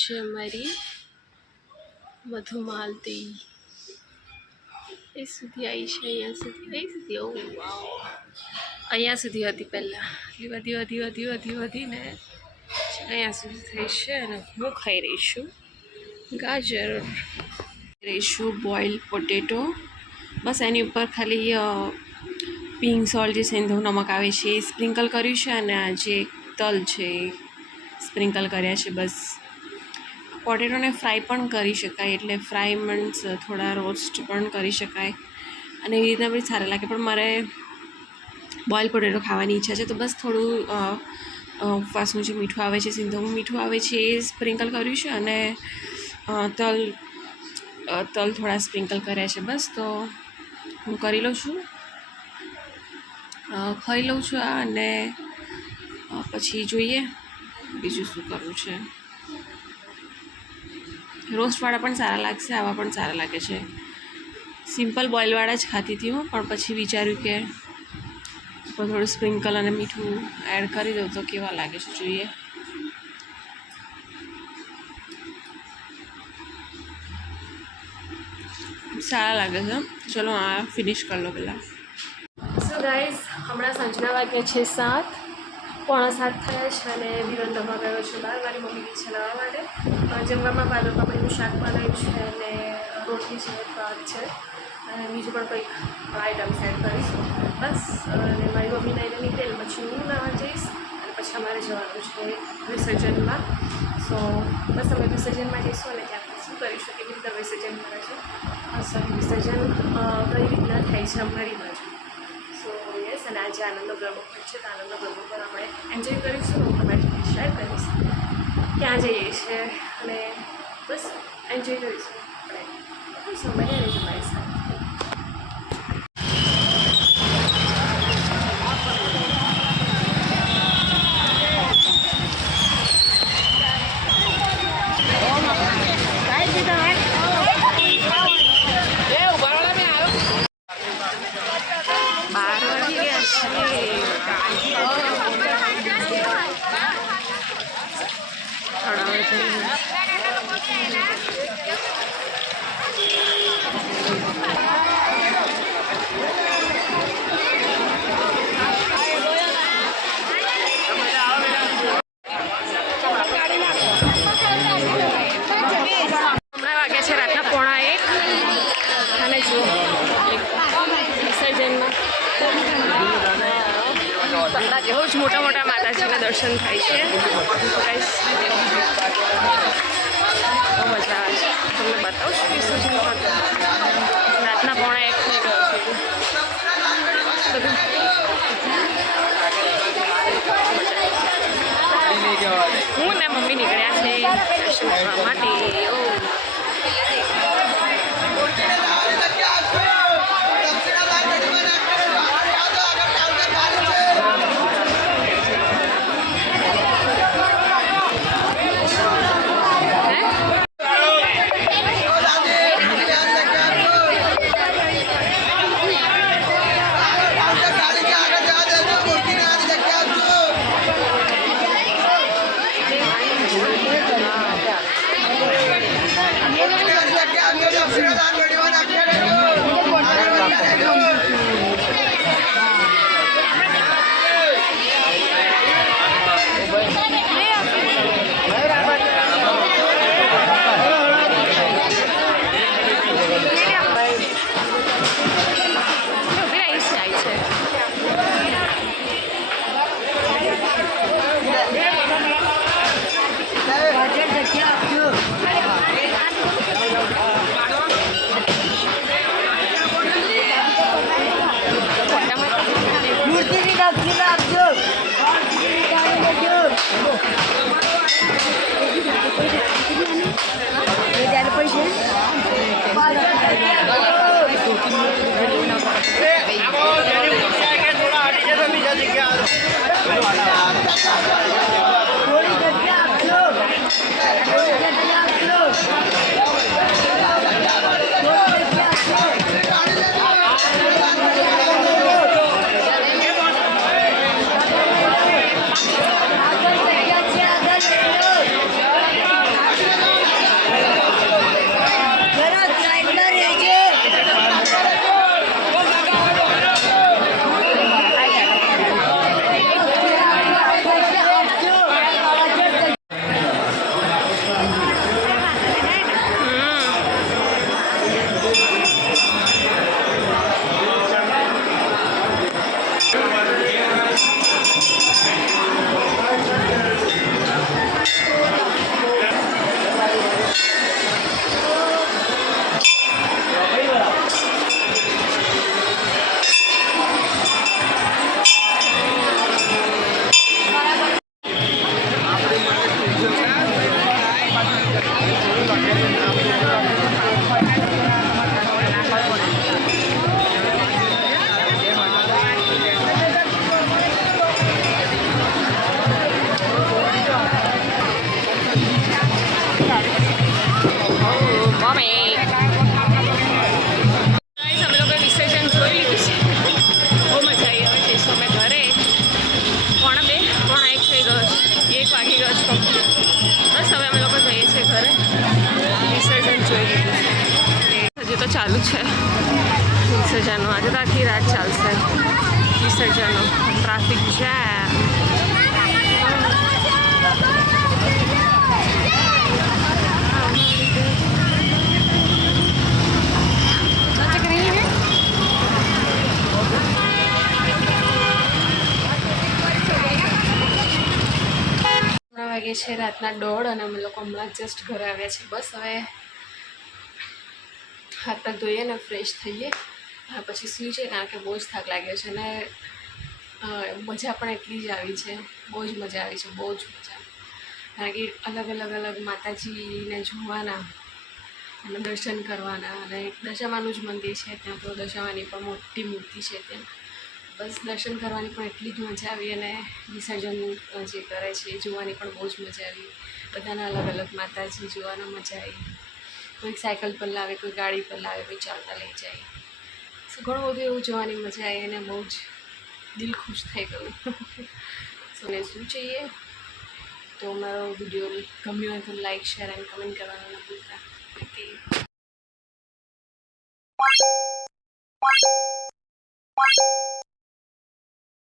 છે અમારી મધુમાલતી એ સુધી આવી છે અહીંયા સુધી હતી પહેલાં વધી વધી વધી વધી વધીને અહીંયા સુધી થઈ છે અને હું ખાઈ રહી છું ગાજર રહીશું બોઇલ પોટેટો બસ એની ઉપર ખાલી પિંક સોલ્ટ જે સેંધવ નમક આવે છે એ સ્પ્રિંકલ કર્યું છે અને આ જે તલ છે એ સ્પ્રિંકલ કર્યા છે બસ પોટેટોને ફ્રાય પણ કરી શકાય એટલે ફ્રાય મીન્સ થોડા રોસ્ટ પણ કરી શકાય અને એવી રીતના બી સારા લાગે પણ મારે બોઇલ પોટેટો ખાવાની ઈચ્છા છે તો બસ થોડું ઉપવાસનું જે મીઠું આવે છે સિંધવનું મીઠું આવે છે એ સ્પ્રિંકલ કર્યું છે અને તલ થોડા સ્પ્રિંકલ કર્યા છે બસ તો હું કરી લઉં છું ખાઈ લઉં છું આ અને પછી જોઈએ બીજું શું કરવું છે રોસ્ટવાળા પણ સારા લાગશે આવા પણ સારા લાગે છે સિમ્પલ બોઇલવાળા જ ખાતી હતી હું પણ પછી વિચાર્યું કે થોડું સ્પ્રિંકલ અને મીઠું એડ કરી દઉં તો કેવા લાગે છે જોઈએ સારા લાગે છે ચલો આ ફિનિશ કરી લો પહેલાં સો ગાઈઝ હમણાં સાંજના વાગ્યા છે 7 પોણા 7 થયા છે અને વિરન દવા ગયો છે બહાર મારી મમ્મી ગઈ છે લાવવા માટે જમવામાં પાલક પાપડીનું શાક બનાવ્યું છે અને રોટલી છે ભાત છે અને બીજું પણ કંઈક આઈટમ્સ એડ કરીશું બસ અને મારી મમ્મી નાઈને નીકળેલ પછી હું નાવા જઈશ અને પછી અમારે જવાનું છે વિસર્જનમાં સો બસ અમે વિસર્જનમાં જઈશું અને ત્યાં શું કરીશું કેવી રીતે વિસર્જન કરે છે સોરી વિસર્જન કઈ રીતના થાય છે અમારી બાજુ સો યસ અને આજે આનંદનો ગરબો પણ છે તો આનંદનો ગરબો પણ આપણે એન્જોય કરીશું હું તમારી સાથે શેર કરીશ ક્યાં જઈએ છીએ અને બસ એન્જોય કરીશું આપણે સમય રહેજો મારી સાથે બહુ જ મોટા મોટા માતાજીના દર્શન થાય છે બહુ મજા આવે છે તમને બતાવું છું વિસર્જન રાતના 1:30 થઈ ગયો છે હું ને મમ્મી નીકળ્યા છે દર્શન કરવા માટે ચાલુ છે વિસર્જનનું. આજે તો આખી રાત ચાલશે વિસર્જનનું. ટ્રાફિક જેમ. વાગે છે રાતના 1:30 અને અમે લોકો હમણાં જસ્ટ ઘરે આવ્યા છીએ. બસ હવે હાથ પગ ધોઈએ ને ફ્રેશ થઈએ અને પછી સૂઈ જઈએ, કારણ કે બહુ જ થાક લાગ્યો છે અને મજા પણ એટલી જ આવી છે. બહુ જ મજા આવી છે, બહુ જ મજા. કારણ કે અલગ માતાજીને જોવાના અને દર્શન કરવાના. અને દશામાનું જ મંદિર છે ત્યાં, તો દશામાની પણ મોટી મૂર્તિ છે ત્યાં. બસ દર્શન કરવાની પણ એટલી જ મજા આવી અને વિસર્જન જે કરે છે એ જોવાની પણ બહુ જ મજા આવી. બધાના અલગ માતાજી જોવાનો મજા આવી. કોઈક સાયકલ પર લાવે, કોઈ ગાડી પર લાવે, કોઈ ચાલતા લઈ જાય. ઘણું બધું એવું જોવાની મજા આવી અને બહુ જ દિલ ખુશ થઈ ગયું. સોને શું चाहिए તો મારો વિડીયો ગમ્યો હોય તો લાઈક, શેર એન્ડ કમેન્ટ કરવાનું ન ભૂલતા. ઓકે.